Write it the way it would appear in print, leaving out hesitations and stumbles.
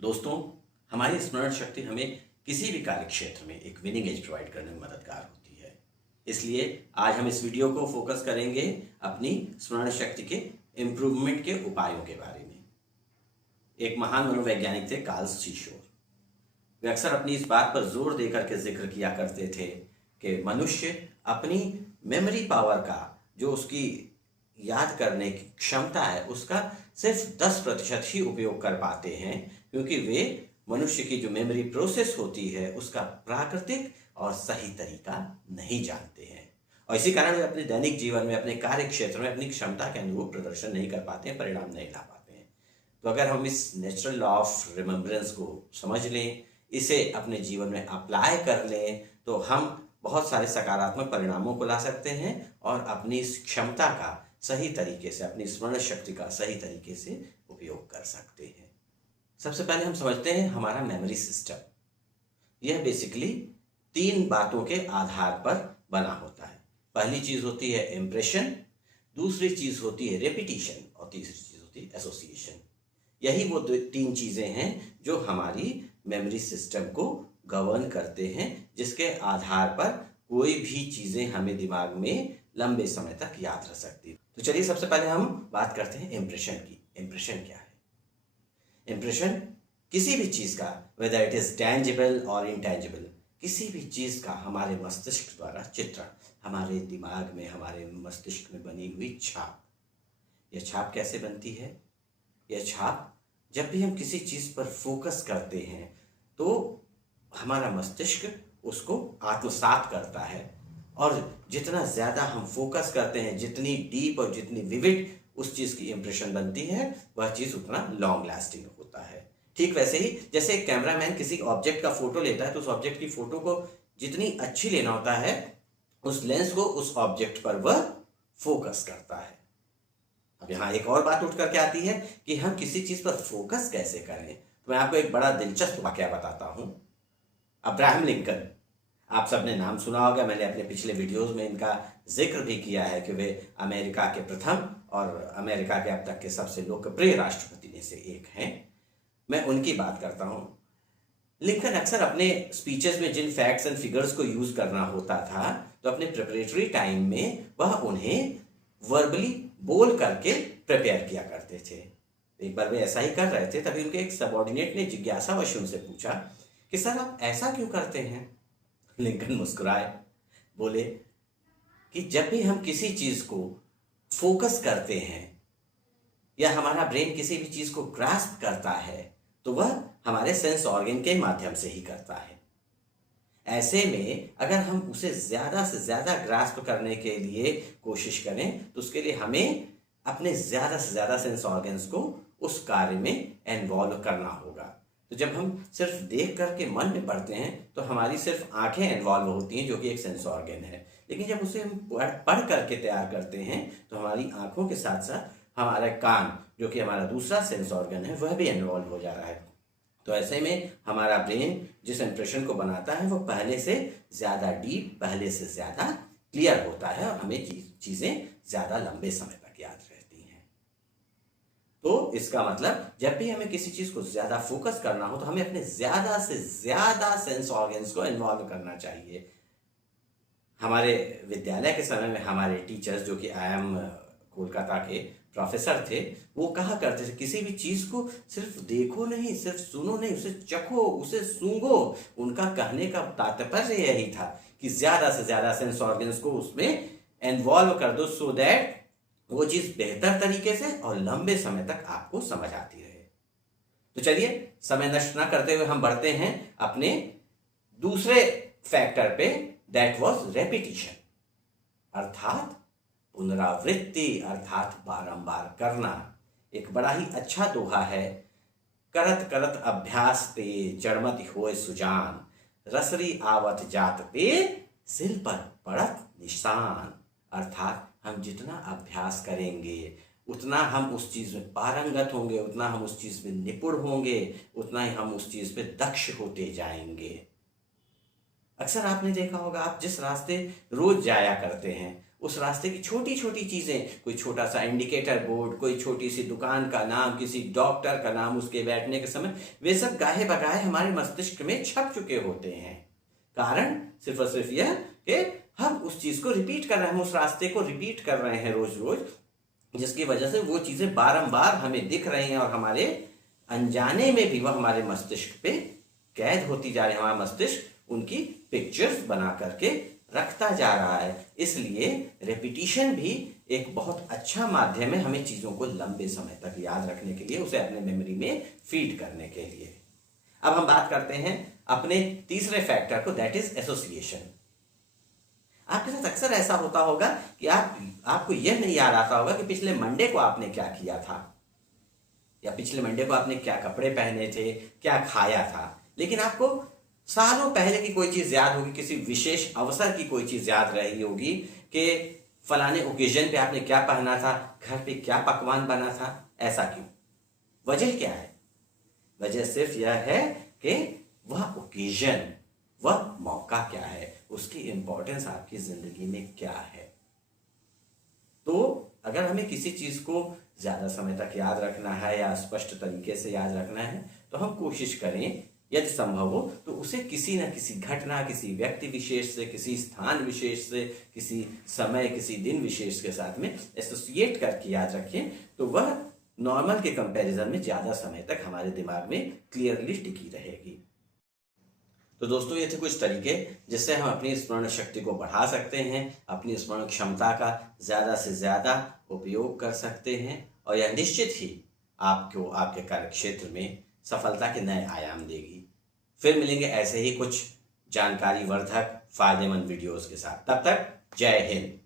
दोस्तों, हमारी स्मरण शक्ति हमें किसी भी कार्य क्षेत्र में एक विनिंग एज प्रोवाइड करने में मददगार होती है। इसलिए आज हम इस वीडियो को फोकस करेंगे अपनी स्मरण शक्ति के इम्प्रूवमेंट के उपायों के बारे में। एक महान मनोवैज्ञानिक थे कार्ल शीशोर। वे अक्सर अपनी इस बात पर जोर देकर के जिक्र किया करते थे कि मनुष्य अपनी मेमोरी पावर का, जो उसकी याद करने की क्षमता है, उसका सिर्फ 10% ही उपयोग कर पाते हैं, क्योंकि वे मनुष्य की जो मेमोरी प्रोसेस होती है उसका प्राकृतिक और सही तरीका नहीं जानते हैं। और इसी कारण वे अपने दैनिक जीवन में, अपने कार्य क्षेत्र में अपनी क्षमता के अनुरूप प्रदर्शन नहीं कर पाते हैं, परिणाम नहीं ला पाते हैं। तो अगर हम इस नेचुरल लॉ ऑफ रिमेम्बरेंस को समझ लें, इसे अपने जीवन में अप्लाई कर लें, तो हम बहुत सारे सकारात्मक परिणामों को ला सकते हैं और अपनी इस क्षमता का सही तरीके से, अपनी स्मरण शक्ति का सही तरीके से उपयोग कर सकते हैं। सबसे पहले हम समझते हैं हमारा मेमोरी सिस्टम। यह बेसिकली 3 बातों के आधार पर बना होता है। पहली चीज होती है इम्प्रेशन, दूसरी चीज होती है रेपिटिशन और तीसरी चीज होती है एसोसिएशन। यही वो 3 चीजें हैं जो हमारी मेमोरी सिस्टम को गवर्न करते हैं, जिसके आधार पर कोई भी चीजें हमें दिमाग में लंबे समय तक याद रह सकती है। तो चलिए सबसे पहले हम बात करते हैं इम्प्रेशन की। इम्प्रेशन क्या है? इम्प्रेशन किसी भी चीज का, वेदर इट इज टेंजिबल और इनटेंजिबल, किसी भी चीज का हमारे मस्तिष्क द्वारा चित्रण, हमारे दिमाग में, हमारे मस्तिष्क में बनी हुई छाप। यह छाप कैसे बनती है? यह छाप जब भी हम किसी चीज पर फोकस करते हैं तो हमारा मस्तिष्क उसको आत्मसात करता है, और जितना ज्यादा हम फोकस करते हैं, जितनी डीप और जितनी विविड उस चीज की इंप्रेशन बनती है, वह चीज उतना लॉन्ग लास्टिंग होता है। ठीक वैसे ही जैसे एक कैमरामैन किसी ऑब्जेक्ट का फोटो लेता है, तो उस ऑब्जेक्ट की फोटो को जितनी अच्छी लेना होता है, उस लेंस को उस ऑब्जेक्ट पर वह फोकस करता है। अब यहाँ एक और बात उठ करके आती है कि हम किसी चीज पर फोकस कैसे करें। तो मैं आपको एक बड़ा दिलचस्प वाकया बताता हूं। अब्राहम लिंकन, आप सबने नाम सुना होगा, मैंने अपने पिछले वीडियोस में इनका जिक्र भी किया है कि वे अमेरिका के प्रथम और अमेरिका के अब तक के सबसे लोकप्रिय राष्ट्रपति में से एक हैं। मैं उनकी बात करता हूं। लिंकन अक्सर अपने स्पीचेस में जिन फैक्ट्स एंड फिगर्स को यूज करना होता था, तो अपने प्रिपरेटरी टाइम में वह उन्हें वर्बली बोल करके प्रिपेयर किया करते थे। एक बार वे ऐसा ही कर रहे थे, तभी उनके एक सबऑर्डिनेट ने जिज्ञासावश उनसे पूछा कि सर, आप ऐसा क्यों करते हैं? लिंकन मुस्कुराए, बोले कि जब भी हम किसी चीज को फोकस करते हैं या हमारा ब्रेन किसी भी चीज को ग्रास्प करता है, तो वह हमारे सेंस ऑर्गन के माध्यम से ही करता है। ऐसे में अगर हम उसे ज्यादा से ज्यादा ग्रास्प करने के लिए कोशिश करें, तो उसके लिए हमें अपने ज्यादा से ज्यादा सेंस ऑर्गन्स को उस कार्य में इन्वॉल्व करना होगा। तो जब हम सिर्फ देख करके मन में पढ़ते हैं, तो हमारी सिर्फ आंखें इन्वॉल्व होती हैं, जो कि एक सेंस ऑर्गन है। लेकिन जब उसे हम पढ़ करके तैयार करते हैं, तो हमारी आंखों के साथ साथ हमारा कान, जो कि हमारा दूसरा सेंस ऑर्गन है, वह भी इन्वॉल्व हो जा रहा है। तो ऐसे में हमारा ब्रेन जिस इंप्रेशन को बनाता है, वो पहले से ज्यादा डीप, पहले से ज्यादा क्लियर होता है, और हमें चीजें ज्यादा लंबे समय तक याद रहती हैं। तो इसका मतलब जब भी हमें किसी चीज को ज्यादा फोकस करना हो, तो हमें अपने ज्यादा से ज्यादा सेंस ऑर्गन्स को इन्वॉल्व करना चाहिए। हमारे विद्यालय के समय में हमारे टीचर्स, जो कि IIM कोलकाता के प्रोफेसर थे, वो कहा करते थे किसी भी चीज को सिर्फ देखो नहीं, सिर्फ सुनो नहीं, उसे चखो, उसे सूंघो। उनका कहने का तात्पर्य यही था कि ज्यादा से ज्यादा सेंस ऑर्गन्स को उसमें इन्वॉल्व कर दो, सो दैट वो चीज बेहतर तरीके से और लंबे समय तक आपको समझ आती रहे। तो चलिए समय नष्ट ना करते हुए हम बढ़ते हैं अपने दूसरे फैक्टर पे, दैट वाज रेपिटिशन, अर्थात पुनरावृत्ति, अर्थात बारंबार करना। एक बड़ा ही अच्छा दोहा है, करत करत अभ्यास ते जड़मति होए सुजान, रसरी आवत जात ते सिर पर पड़त निशान। अर्थात हम जितना अभ्यास करेंगे, उतना हम उस चीज में पारंगत होंगे, उतना हम उस चीज में निपुण होंगे, उतना ही हम उस चीज पे दक्ष होते जाएंगे। अक्सर आपने देखा होगा, आप जिस रास्ते रोज जाया करते हैं, उस रास्ते की छोटी छोटी चीजें, कोई छोटा सा इंडिकेटर बोर्ड, कोई छोटी सी दुकान का नाम, किसी डॉक्टर का नाम, उसके बैठने के समय, वे सब गाहे बगाहे हमारे मस्तिष्क में छप चुके होते हैं। कारण सिर्फ और सिर्फ यह कि हम उस चीज को रिपीट कर रहे हैं, हम उस रास्ते को रिपीट कर रहे हैं रोज रोज, जिसकी वजह से वो चीजें बारंबार हमें दिख रही हैं और हमारे अनजाने में भी वह हमारे मस्तिष्क पे कैद होती जा रही है। हमारा मस्तिष्क उनकी पिक्चर्स बना करके रखता जा रहा है। इसलिए रेपिटिशन भी एक बहुत अच्छा माध्यम है हमें चीजों को लंबे समय तक याद रखने के लिए, उसे अपने मेमोरी में फीड करने के लिए। अब हम बात करते हैं अपने तीसरे फैक्टर को, दैट इज एसोसिएशन। आपके साथ अक्सर ऐसा होता होगा कि आपको यह नहीं याद आता होगा कि पिछले मंडे को आपने क्या किया था, या पिछले मंडे को आपने क्या कपड़े पहने थे, क्या खाया था, लेकिन आपको सालों पहले की कोई चीज याद होगी, किसी विशेष अवसर की कोई चीज याद रही होगी कि फलाने ओकेजन पे आपने क्या पहना था, घर पे क्या पकवान बना था। ऐसा क्यों? वजह क्या है? वजह सिर्फ यह है कि वह ओकेजन, वह मौका क्या है, उसकी इंपॉर्टेंस आपकी जिंदगी में क्या है। तो अगर हमें किसी चीज को ज्यादा समय तक याद रखना है या स्पष्ट तरीके से याद रखना है, तो हम कोशिश करें यदि संभव हो तो उसे किसी न किसी घटना, किसी व्यक्ति विशेष से, किसी स्थान विशेष से, किसी समय, किसी दिन विशेष के साथ में एसोसिएट करके याद रखें, तो वह नॉर्मल के कंपैरिजन में ज्यादा समय तक हमारे दिमाग में क्लियरली टिकी रहेगी। तो दोस्तों, ये थे कुछ तरीके जिससे हम अपनी स्मरण शक्ति को बढ़ा सकते हैं, अपनी स्मरण क्षमता का ज़्यादा से ज़्यादा उपयोग कर सकते हैं, और यह निश्चित ही आपको आपके कार्यक्षेत्र में सफलता के नए आयाम देगी। फिर मिलेंगे ऐसे ही कुछ जानकारी वर्धक फायदेमंद वीडियोस के साथ। तब तक जय हिंद।